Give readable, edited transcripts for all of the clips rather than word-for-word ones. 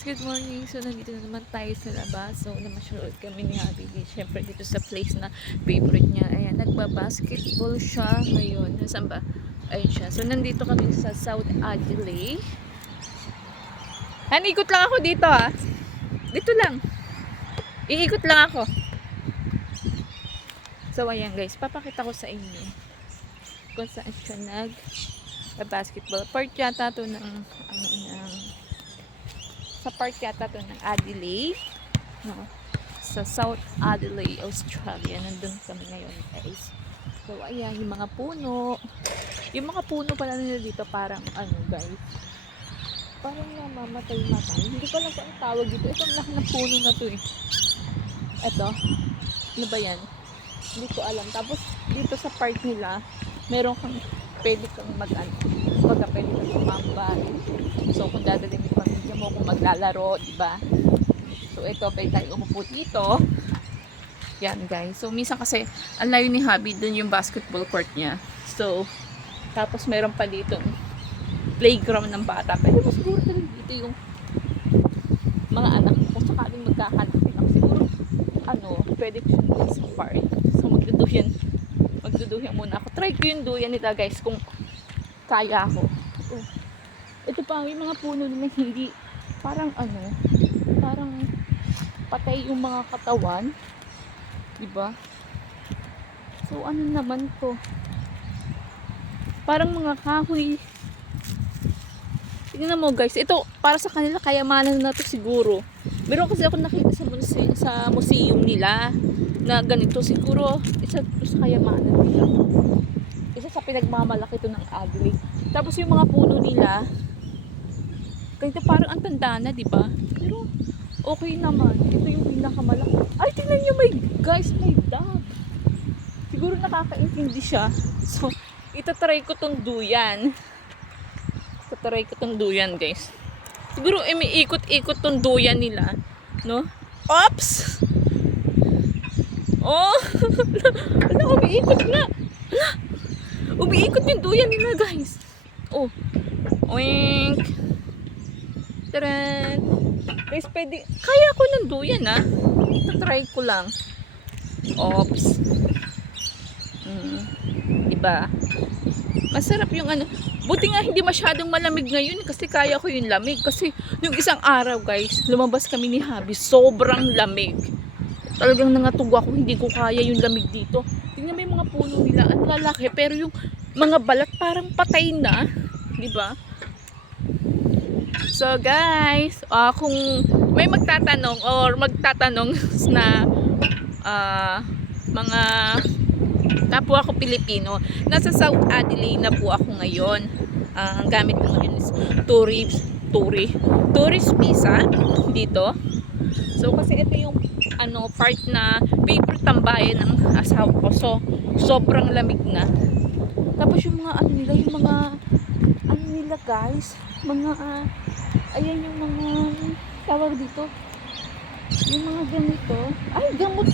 guys, good morning. So nandito na naman tayo sa labas. So namasyal kami ni Abby. Siyempre dito sa place na favorite niya. Ayan, nagba-basketball siya ngayon. Nasaan ba? Ayun siya. So nandito kami sa South Adelaide. Ikot lang ako dito ah. Dito lang. Iikot lang ako. So ayan guys, papakita ko sa inyo kung saan siya nag-basketball. Part yata to ng sa park yata to ng Adelaide, no? Sa South Adelaide, Australia. Nandun kami ngayon guys. So ayan, yung mga puno pala nila dito parang guys, parang namamatay-matay. Hindi ko alam kung ang tawag dito. Itong laki ng puno na to eh. Ito, ano ba yan? Hindi ko alam. Tapos dito sa park nila meron kang pwede kang pwede kang tumambay. So kung dadalhin mo pamilya mo, kung maglalaro, diba? So ito, pwede tayo umupo dito. Yan guys. So minsan kasi ang layo ni Hubby, dun yung basketball court niya. So tapos meron pa dito playground ng bata. Pero mas siguro talaga dito yung mga anak ko. Kung sakaling magkahanap sila, siguro pwede ko siya sa park. So magduduyan muna ako. Try ko yung duyan nila guys kung kaya ako. Ito pa yung mga puno na hindi parang parang patay yung mga katawan, diba? So ano naman to, parang mga kahoy. Tingnan mo guys, ito para sa kanila kayamanan na to siguro. Meron kasi ako nakita sa museum nila na ganito, siguro isa sa kayamanan nila, isa sa pinagmamalaki to ng Adelaide. Tapos yung mga puno nila ganito, parang ang tanda na, diba? Pero okay naman. Ito yung pinakamalaki. Ay, tingnan nyo, guys, may dog. Siguro nakakaintindi siya. So itatry ko tong duyan. Guys. Siguro may ikot-ikot tong duyan nila, no? Oops! Oh! Ala, umiikot nga. Ala, umiikot yung duyan nila guys. Oh. Oink. Taran. Guys, pwede. Kaya ko ng duyan ah. Itatry ko lang. Oops. Diba? Masarap yung buti nga hindi masyadong malamig ngayon kasi kaya ko yung lamig. Kasi yung isang araw guys, lumabas kami ni Hubby, sobrang lamig. Talagang nangatog ako, hindi ko kaya yung lamig dito. Tingnan mo yung mga puno nila, ang lalaki, pero yung mga balat parang patay na, diba? So guys, kung may magtatanong na mga kapwa ko Pilipino, nasa South Adelaide na po ako ngayon. Ang gamit ko ngayon is tourist visa dito. So kasi ito yung part na favorite tambayan ng asawa ko. So sobrang lamig na. Tapos yung mga nila guys, ayan yung mga tawag dito, yung mga ganito. Ay, gamot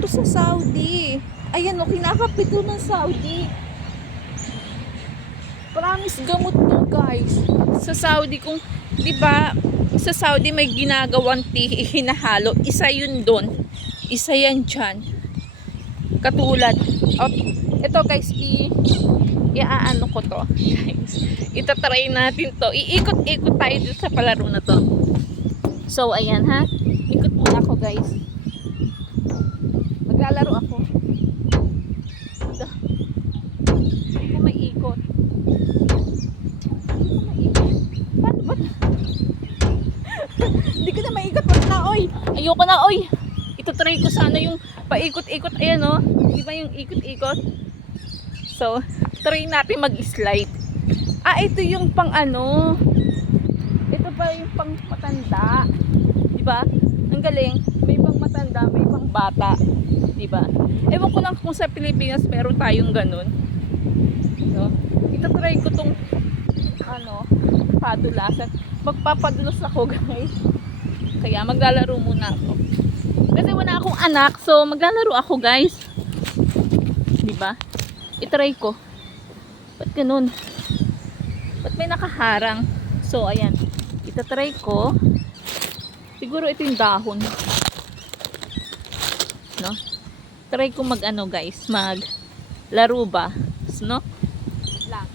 to sa Saudi. Ayan kinakapit to ng Saudi. Promise, gamot to guys sa Saudi. Kung diba sa Saudi may ginagawang hinahalo, isa yun doon, isa yan dyan. Katulad ito guys, iaano ko to guys, itatry natin to, iikot-ikot tayo dito sa palaro na to. So ayan ha, ikot muna ako guys, maglalaro ako ito. Hindi ko maiikot. Paano ba? Hindi ko na maiikot. Wala na oy, ayoko na oy. Itatry ko sana yung paikot-ikot. Ayan di ba yung ikot-ikot? So try natin mag-slide. Ito yung pang ito pa yung pang matanda, diba? Ang galing, may pang matanda, may pang bata, diba? Ewan ko lang kung sa Pilipinas meron tayong ganun. So itatry ko tong padulasan. Magpapadulas ako guys, kaya maglalaro muna ako kasi wala akong anak. So maglalaro ako guys, diba? Itry ko. Ba't ganun? Ba't may nakaharang? So ayan, itatry ko. Siguro ito yung dahon. No? Try ko mag ano guys, mag laro ba? No? Lang.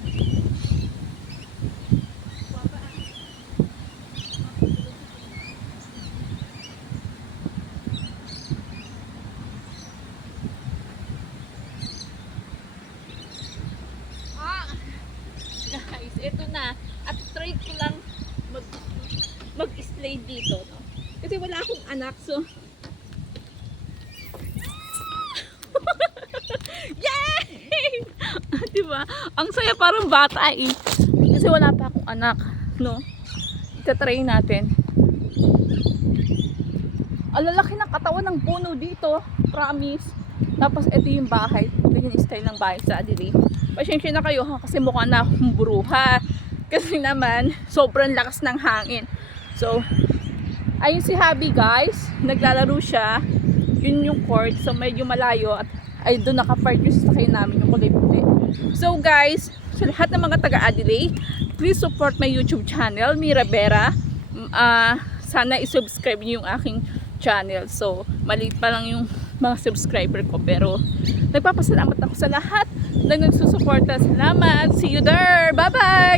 Guys, ito na. At try ko lang mag-slide dito, no? Kasi wala akong anak, so yay! Diba? Ang saya parang bata eh. Kasi wala pa akong anak, no? Itatry natin. Ang lalaki ng katawan ng puno dito, promise. Tapos ito yung bahay. Ito yung style ng bahay sa Adelaide. Pasensya na kayo ha, kasi mukha na akong bruha. Kasi naman, sobrang lakas ng hangin. So, ayun si Habi guys, naglalaro siya. Yun yung court, so medyo malayo. At ay doon naka-park yung sasakyan namin, yung kulay puti. So guys, sa lahat ng mga taga-Adelaide, please support my YouTube channel, Mira Vera. Sana i-subscribe niyo yung aking channel. So, maliit pa lang yung mga subscriber ko, pero nagpapasalamat ako sa lahat na nagsusuporta. Salamat! See you there! Bye-bye!